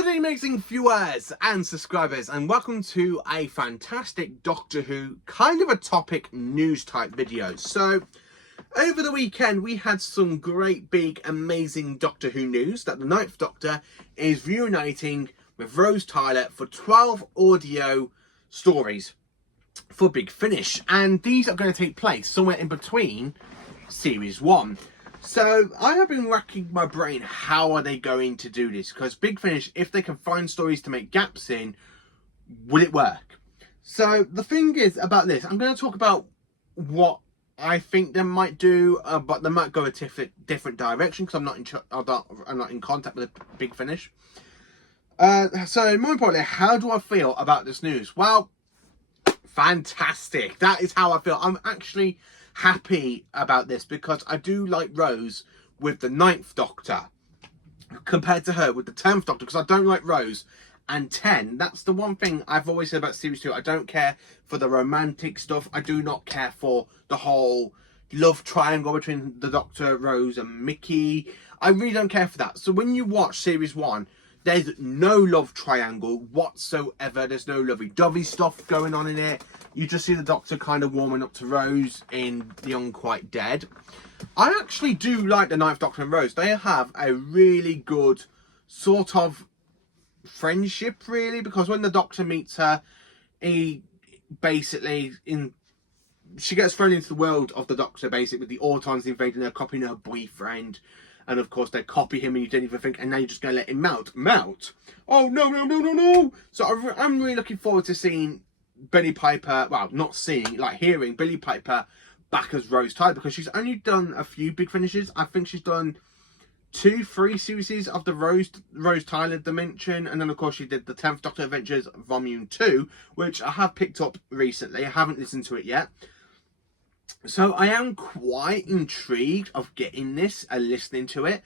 Hello there amazing viewers and subscribers, and welcome to a fantastic Doctor Who kind of a topic news type video. So over the weekend we had some great big amazing Doctor Who news that the Ninth Doctor is reuniting with Rose Tyler for 12 audio stories for Big Finish, and these are going to take place somewhere in between series 1. So I have been racking my brain, how are they going to do this? Because Big Finish, if they can find stories to make gaps in, will it work? So the thing is about this, I'm going to talk about what I think they might do, but they might go a different direction because I'm not in contact with Big Finish. So more importantly, how do I feel about this news? Well, fantastic. That is how I feel. I'm actually happy about this because I do like Rose with the Ninth Doctor compared to her with the 10th Doctor, because I don't like Rose and 10. That's the one thing I've always said about series 2. I don't care for the romantic stuff. I do not care for the whole love triangle between the Doctor, Rose and Mickey. I really don't care for that. So when you watch series 1, there's no love triangle whatsoever. There's no lovey-dovey stuff going on in it. You just see the Doctor kind of warming up to Rose in The Unquite Dead. I actually do like the Ninth Doctor and Rose. They have a really good sort of friendship, really, because when the Doctor meets her, he basically she gets thrown into the world of the Doctor, basically, with the Autons invading her, copying her boyfriend. And of course they copy him and you don't even think, and now you're just going to let him melt. Oh no. So I'm really looking forward to seeing Billie Piper, well, not seeing, like hearing Billie Piper back as Rose Tyler, because she's only done a few Big Finishes. I think she's done 2-3 series of the Rose Tyler dimension, and then of course she did the 10th Doctor Adventures Volume 2, which I have picked up recently. I haven't listened to it yet. So I am quite intrigued of getting this and listening to it.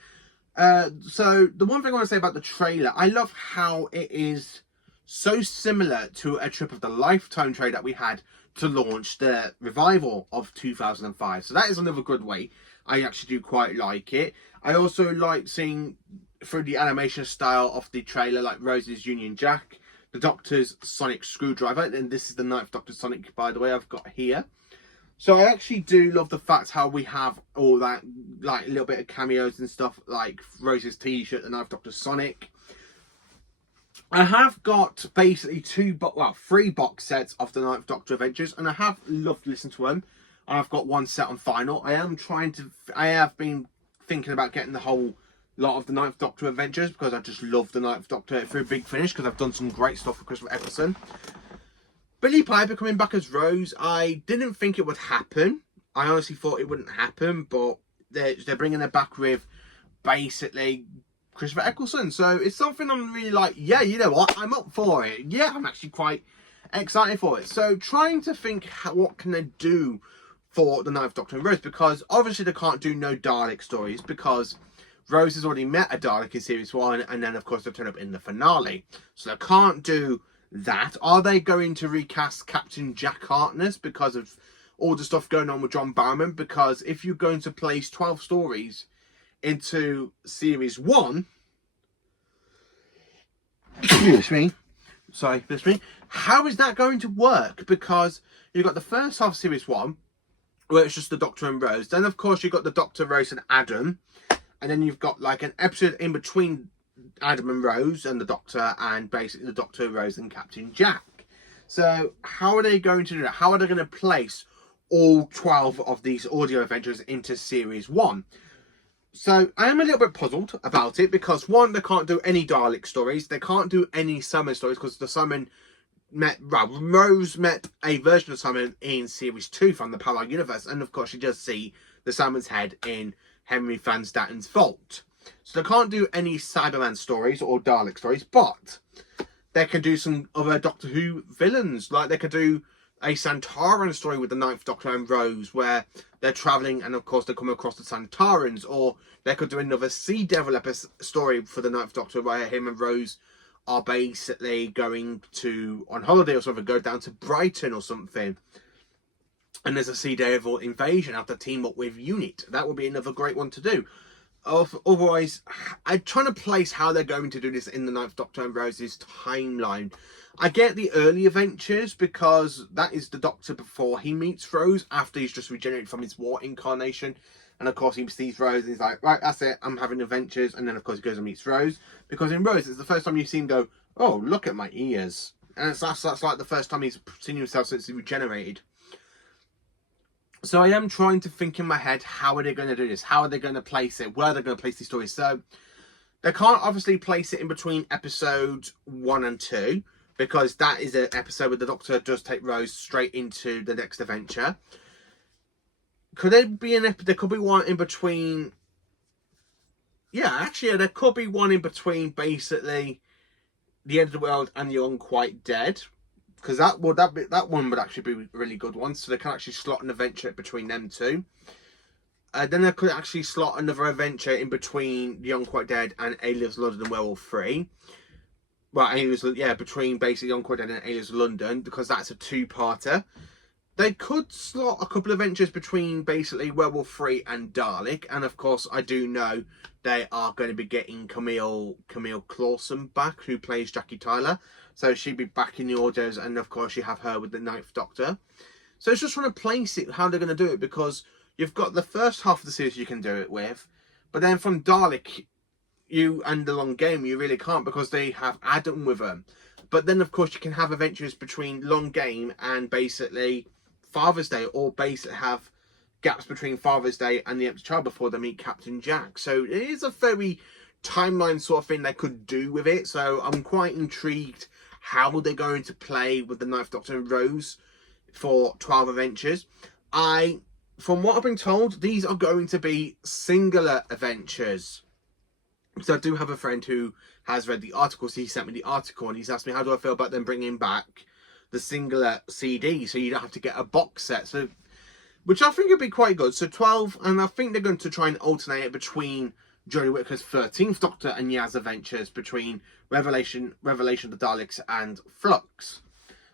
So the one thing I want to say about the trailer, I love how it is so similar to a Trip of the Lifetime trailer that we had to launch the revival of 2005. So that is another good way. I actually do quite like it. I also like seeing through the animation style of the trailer, like Rose's Union Jack, the Doctor's Sonic Screwdriver, and this is the Ninth Doctor Sonic, by the way, I've got here. So I actually do love the fact how we have all that, like a little bit of cameos and stuff, like Rose's t-shirt, the Ninth Doctor Sonic. I have got basically 3 box sets of the Ninth Doctor Adventures, and I have loved listening to them. I've got 1 set on vinyl. I have been thinking about getting the whole lot of the Ninth Doctor Adventures because I just love the Ninth Doctor through Big Finish, because I've done some great stuff for Christopher Eccleston. Billie Piper coming back as Rose, I didn't think it would happen. I honestly thought it wouldn't happen, but they're bringing her back with basically Christopher Eccleston. So it's something I'm really like, yeah, you know what, I'm up for it. Yeah, I'm actually quite excited for it. So trying to think what can they do for the Ninth Doctor and Rose, because obviously they can't do no Dalek stories because Rose has already met a Dalek in series 1, and then of course they turn up in the finale. So they can't do that. Are they going to recast Captain Jack Harkness because of all the stuff going on with John Barrowman? Because if you're going to place 12 stories into series 1, excuse me, how is that going to work? Because you've got the first half of series 1 where it's just the Doctor and Rose, then of course you've got the Doctor, Rose and Adam, and then you've got like an episode in between Adam and Rose and the Doctor, and basically the Doctor, Rose and Captain Jack. So how are they going to do that? How are they going to place all 12 of these audio adventures into series 1? So I am a little bit puzzled about it because, one, they can't do any Dalek stories. They can't do any Summon stories because the Summon Rose met a version of Summon in series 2 from the Parallel Universe, and of course you just see the Summon's head in Henry Van Statten's vault. So they can't do any Cyberman stories or Dalek stories, but they can do some other Doctor Who villains. Like they could do a Santaran story with the Ninth Doctor and Rose, where they're travelling and of course they come across the Santarans. Or they could do another Sea Devil story for the Ninth Doctor, where him and Rose are basically going on holiday or something, go down to Brighton or something. And there's a Sea Devil invasion, have to team up with UNIT. That would be another great one to do. Otherwise, I'm trying to place how they're going to do this in the Ninth Doctor and Rose's timeline. I get the early adventures because that is the Doctor before he meets Rose, after he's just regenerated from his war incarnation. And of course he sees Rose and he's like, right, that's it, I'm having adventures. And then of course he goes and meets Rose, because in Rose it's the first time you see him go, oh, look at my ears. And that's like the first time he's seen himself since he regenerated. So I am trying to think in my head, how are they going to do this? How are they going to place it? Where are they going to place these stories? So they can't obviously place it in between episode 1 and 2, because that is an episode where the Doctor does take Rose straight into the next adventure. Could there be there could be one in between? Yeah, actually, there could be one in between, basically, the end of the world and the Unquite Dead, because that one would actually be a really good one. So they can actually slot an adventure between them two. Then they could actually slot another adventure in between the Unquite Dead and Alias London and Werewolf 3. Well, between basically Unquite Dead and Alias London, because that's a two-parter. They could slot a couple of adventures between basically Werewolf 3 and Dalek. And of course, I do know they are going to be getting Camille Clausen back, who plays Jackie Tyler. So she'll be back in the orders. And of course, you have her with the Ninth Doctor. So it's just trying to place it, how they're going to do it. Because you've got the first half of the series you can do it with. But then from Dalek, and the Long Game, you really can't, because they have Adam with them. But then, of course, you can have adventures between Long Game and basically Father's Day, or basically have gaps between Father's Day and the Empty Child before they meet Captain Jack. So it is a very timeline sort of thing they could do with it. So I'm quite intrigued how they're going to play with the Ninth Doctor and Rose for 12 adventures. From what I've been told, these are going to be singular adventures. So I do have a friend who has read the article, so he sent me the article and he's asked me, how do I feel about them bringing back the singular CD, so you don't have to get a box set, so which I think would be quite good. So 12, and I think they're going to try and alternate it between Jodie Whittaker's 13th Doctor and Yaz adventures, between Revelation of the Daleks and Flux.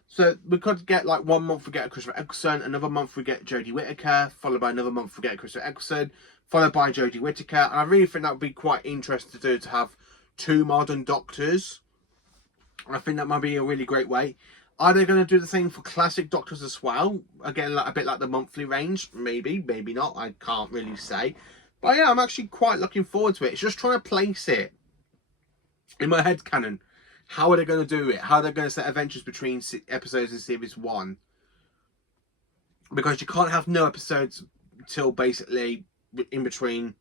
So we could get like 1 month we get Christopher Eccleston, another month we get Jodie Whittaker, followed by another month we get Christopher Eccleston, followed by Jodie Whittaker. And I really think that would be quite interesting to do, to have 2 modern Doctors. I think that might be a really great way. Are they going to do the same for classic Doctors as well? Again, like, a bit like the monthly range? Maybe, maybe not. I can't really say. But yeah, I'm actually quite looking forward to it. It's just trying to place it in my head canon. How are they going to do it? How are they going to set adventures between episodes in Series 1? Because you can't have no episodes till basically in between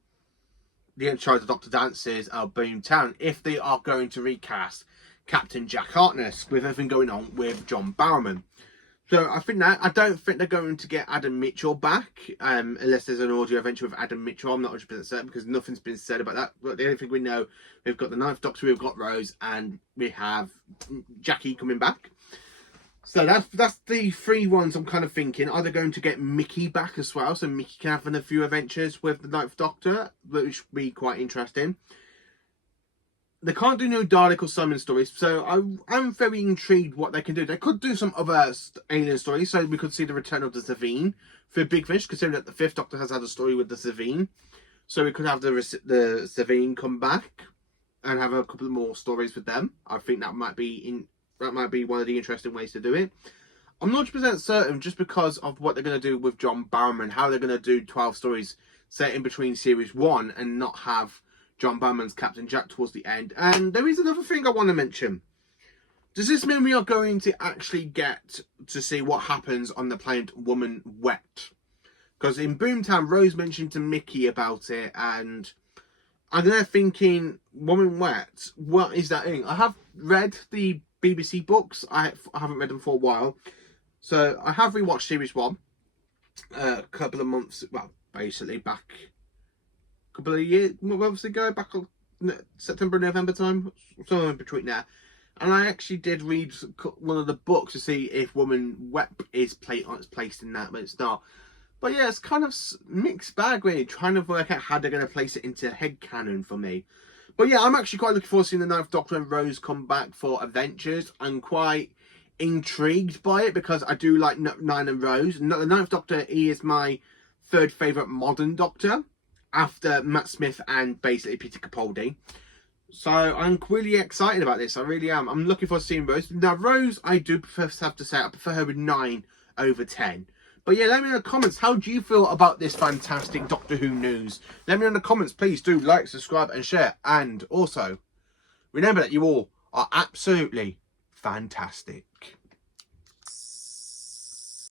the Empty Doctor Dances of Boomtown, if they are going to recast Captain Jack Harkness with everything going on with John Barrowman. So I don't think they're going to get Adam Mitchell back, unless there's an audio adventure with Adam Mitchell. I'm not 100% certain, because nothing's been said about that. But the only thing we know, we've got the Ninth Doctor, we've got Rose, and we have Jackie coming back. So that's the 3 ones I'm kind of thinking. Are they going to get Mickey back as well? So Mickey can have a few adventures with the Ninth Doctor, which would be quite interesting. They can't do no Dalek or Simon stories, so I'm very intrigued what they can do. They could do some other alien stories, so we could see the return of the Zavine for Big Finish, considering that the 5th Doctor has had a story with the Zavine. So we could have the Zavine come back and have a couple of more stories with them. I think that might be one of the interesting ways to do it. I'm not 100% certain, just because of what they're going to do with John Barrowman, how they're going to do 12 stories set in between Series 1 and not have John Barrowman's Captain Jack towards the end. And there is another thing I want to mention. Does this mean we are going to actually get to see what happens on the planet Woman Wet? Because in Boomtown, Rose mentioned to Mickey about it, and I'm there thinking, Woman Wet, what is that in? I have read the BBC books. I haven't read them for a while. So I have rewatched Series 1 a couple of months, well, basically back couple of months ago, back on September, November time, somewhere in between there. And I actually did read one of the books to see if Woman Wet is placed in that, but it's not. But yeah, it's kind of mixed bag, really, trying to work out how they're going to place it into headcanon for me. But yeah, I'm actually quite looking forward to seeing the Ninth Doctor and Rose come back for adventures. I'm quite intrigued by it, because I do like Nine and Rose. The Ninth Doctor, he is my 3rd favourite modern Doctor. after Matt Smith and basically Peter Capaldi. So I'm really excited about this. I really am. I'm looking forward to seeing Rose. Now, Rose, I do have to say, I prefer her with 9 over 10. But yeah, let me know in the comments, how do you feel about this fantastic Doctor Who news? Let me know in the comments. Please do like, subscribe and share. And also, remember that you all are absolutely fantastic.